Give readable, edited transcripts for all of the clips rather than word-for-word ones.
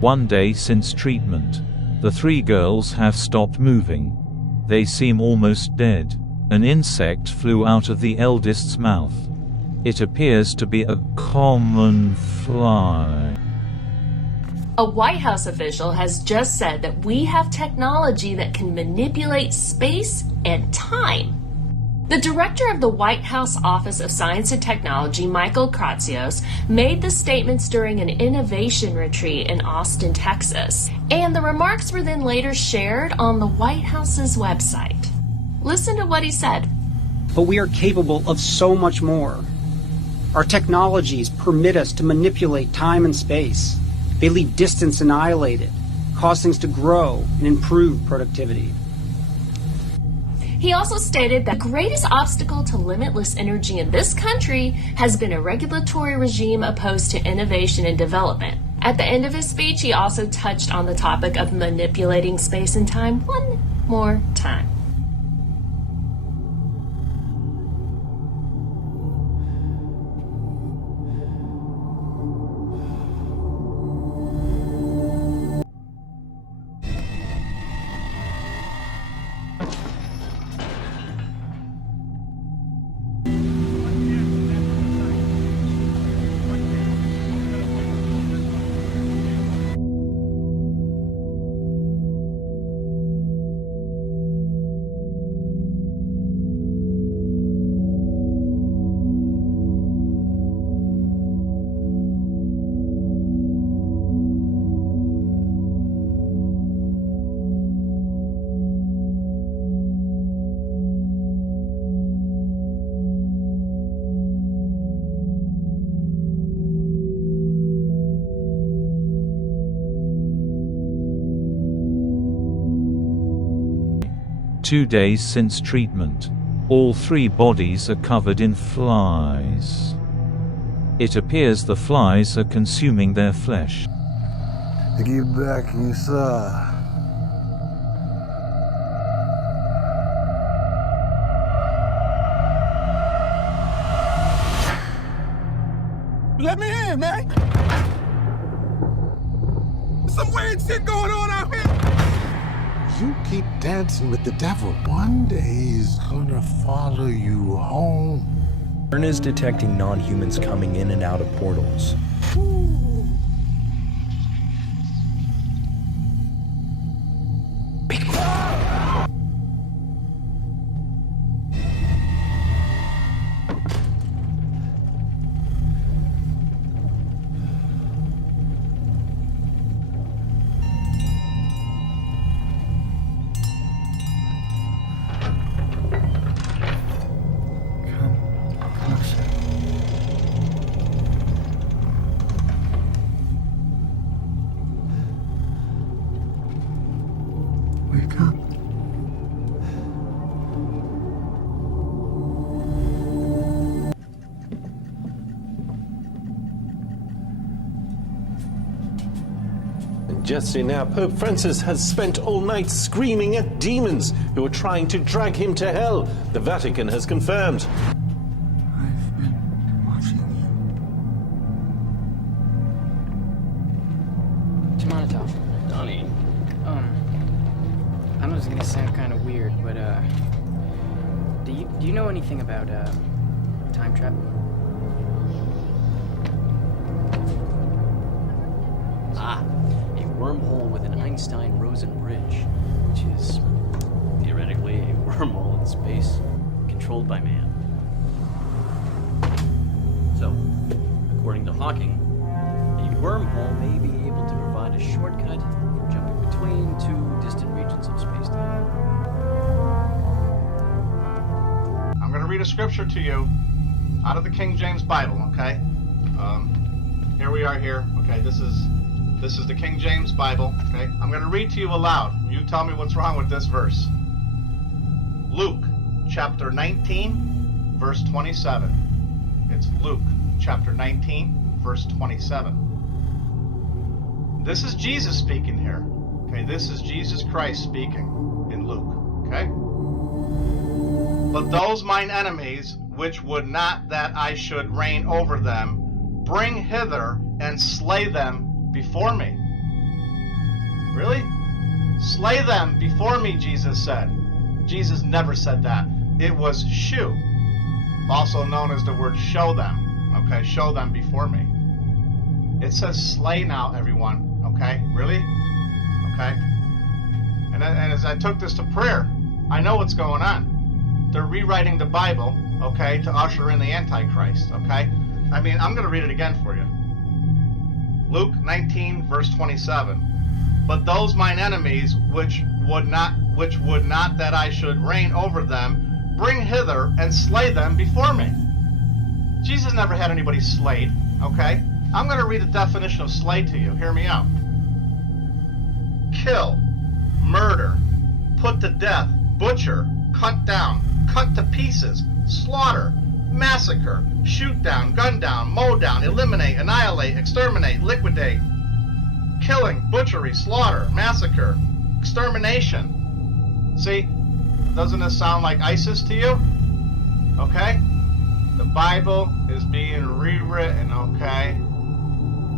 1 day since treatment. The 3 girls have stopped moving. They seem almost dead. An insect flew out of the eldest's mouth. It appears to be a common fly. A White House official has just said that we have technology that can manipulate space and time. The director of the White House Office of Science and Technology, Michael Kratsios, made the statements during an innovation retreat in Austin, Texas, and the remarks were then later shared on the White House's website. Listen to what he said. But we are capable of so much more. Our technologies permit us to manipulate time and space. They leave distance annihilated, cause things to grow and improve productivity. He also stated that the greatest obstacle to limitless energy in this country has been a regulatory regime opposed to innovation and development. At the end of his speech, he also touched on the topic of manipulating space and time one more time. Two days since treatment. All 3 bodies are covered in flies. It appears the flies are consuming their flesh. Get back inside. Let me in, man. There's some weird shit going on out here. You keep dancing with the devil. One day he's gonna follow you home. Vern is detecting non-humans coming in and out of portals. Wake up. Just now, Pope Francis has spent all night screaming at demons who are trying to drag him to hell. The Vatican has confirmed. I've been watching you. Monotov. Donnie. I know it's gonna sound kind of weird, but do you know anything about time travel? Ah, a wormhole with an Einstein-Rosen bridge, which is theoretically a wormhole in space controlled by man. So, according to Hawking, a wormhole may be able to provide a shortcut for jumping between 2 distant regions of space-time. I'm going to read a scripture to you out of the King James Bible, okay? Here we are here, okay? This is the King James Bible, okay? I'm going to read to you aloud. You tell me what's wrong with this verse. Luke, chapter 19, verse 27. It's Luke, chapter 19, verse 27. This is Jesus speaking here, okay? This is Jesus Christ speaking in Luke, okay? But those mine enemies, which would not that I should reign over them, bring hither and slay them before me. Really? Slay them before me, Jesus said. Jesus never said that. It was shew, also known as the word show them. Okay, show them before me. It says slay now, everyone. Okay, really? Okay. And as I took this to prayer, I know what's going on. They're rewriting the Bible, okay, to usher in the Antichrist, okay? I mean, I'm going to read it again for you. Luke 19, verse 27. But those mine enemies, which would not that I should reign over them, bring hither and slay them before me. Jesus never had anybody slayed, okay? I'm going to read the definition of slay to you. Hear me out. Kill, murder, put to death, butcher, cut down, cut to pieces, slaughter, massacre, shoot down, gun down, mow down, eliminate, annihilate, exterminate, liquidate. Killing, butchery, slaughter, massacre, extermination. See, doesn't this sound like ISIS to you? Okay? The Bible is being rewritten, okay?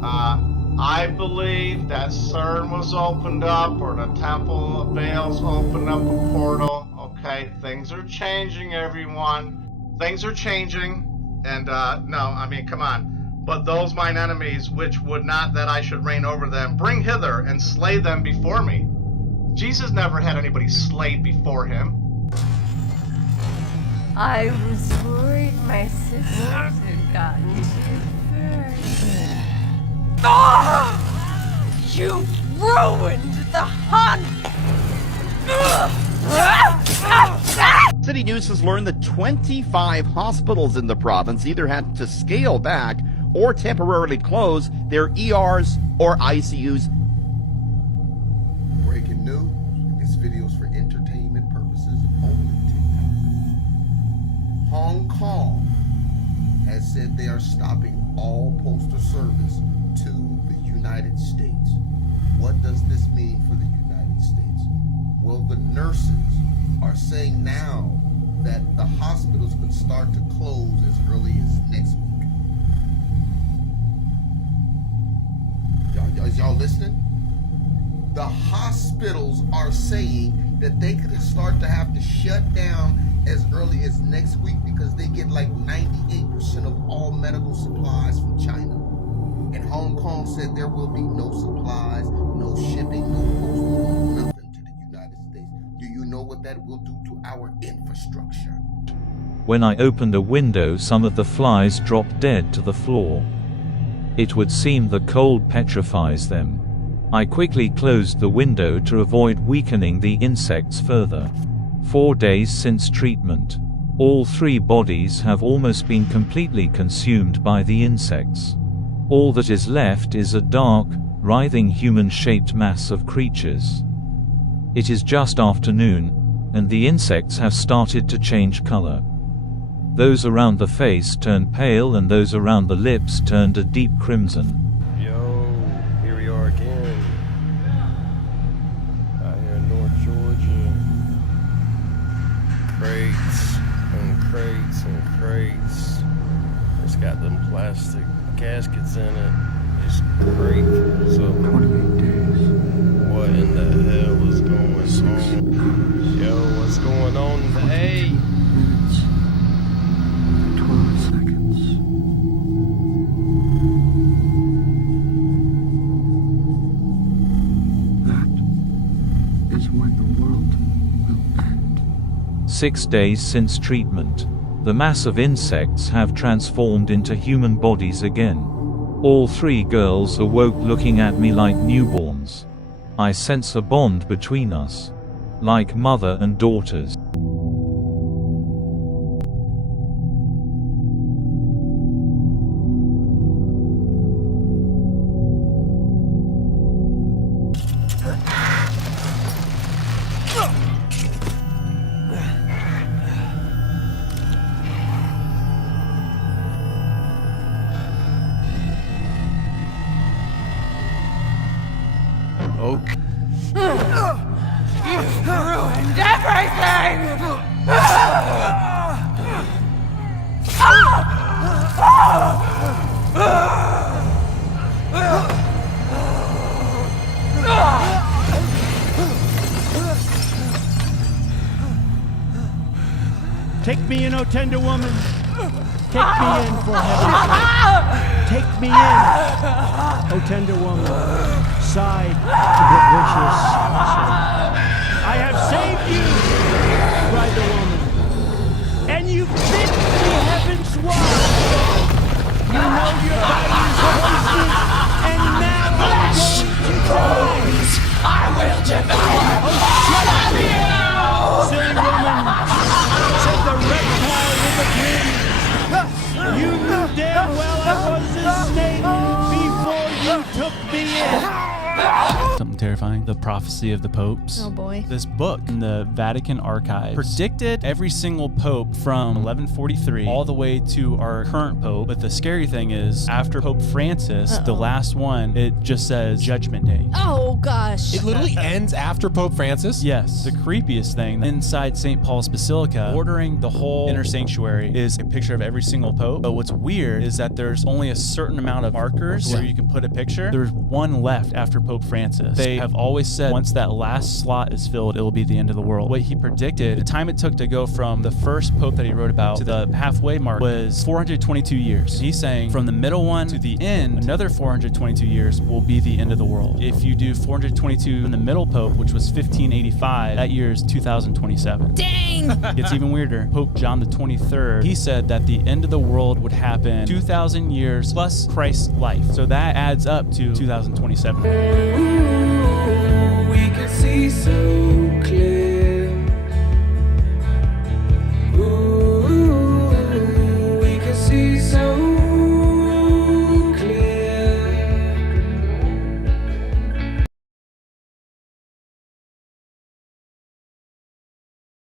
I believe that CERN was opened up, or the Temple of Baal's opened up a portal, okay? Things are changing, everyone. Things are changing, and no, I mean, come on. But those mine enemies, which would not that I should reign over them, bring hither and slay them before me. Jesus never had anybody slayed before him. I was worried my sisters had gotten to first. Oh! You ruined the hunt! City News has learned that 25 hospitals in the province either had to scale back or temporarily close their ERs or ICUs. Breaking news. This video is for entertainment purposes only. TikTok. Hong Kong has said they are stopping all postal service to the United States. What does this mean for the United States? Well, the nurses are saying now that the hospitals could start to close as early as next week. Y'all listening? The hospitals are saying that they could start to have to shut down as early as next week because they get like 98% of all medical supplies from China. And Hong Kong said there will be no supplies, no shipping, no postal, nothing to the United States. Do you know what that will do to our infrastructure? When I opened a window, some of the flies dropped dead to the floor. It would seem the cold petrifies them. I quickly closed the window to avoid weakening the insects further. 4 days since treatment. All 3 bodies have almost been completely consumed by the insects. All that is left is a dark, writhing human-shaped mass of creatures. It is just afternoon, and the insects have started to change color. Those around the face turned pale and those around the lips turned a deep crimson. Yo, here we are again. Out here in North Georgia. Crates and crates and crates. It's got them plastic caskets in it. It's great. So 28 days. What in the hell is going on? Yo, what's going on? Hey! Minutes. 12 seconds. That is when the world will end. 6 days since treatment. The mass of insects have transformed into human bodies again. All 3 girls awoke looking at me like newborns. I sense a bond between us. Like mother and daughters. Okay. You've ruined everything! Take me in, O tender woman. Take me in for heaven's sake. Take me in, O tender woman. Side to the gracious soul. I have saved you, cried the woman. And you bid me heaven's wide. You know your body is poisonous, and now I'm going to die. I will devour. Oh, shut up, silly woman, said the reptile with a grin. You knew damn well I was a snake before you took me in. Something terrifying. The Prophecy of the Popes. Oh boy. This book in the Vatican archives predicted every single pope from 1143 all the way to our current pope. But the scary thing is, after Pope Francis, the last one, it just says Judgment Day. Oh gosh. It literally ends after Pope Francis? Yes. The creepiest thing, inside St. Paul's Basilica, bordering the whole inner sanctuary, is a picture of every single pope. But what's weird is that there's only a certain amount of markers where you can put a picture. There's one left after Pope Francis. They have always said once that last slot is filled, it'll be the end of the world. What he predicted, the time it took to go from the first pope that he wrote about to the halfway mark was 422 years. He's saying from the middle one to the end, another 422 years will be the end of the world. If you do 422 in the middle pope, which was 1585, that year is 2027. Dang! It's even weirder. Pope John the 23rd, he said that the end of the world would happen 2,000 years plus Christ's life. So that adds up to 2027. We can see so clear.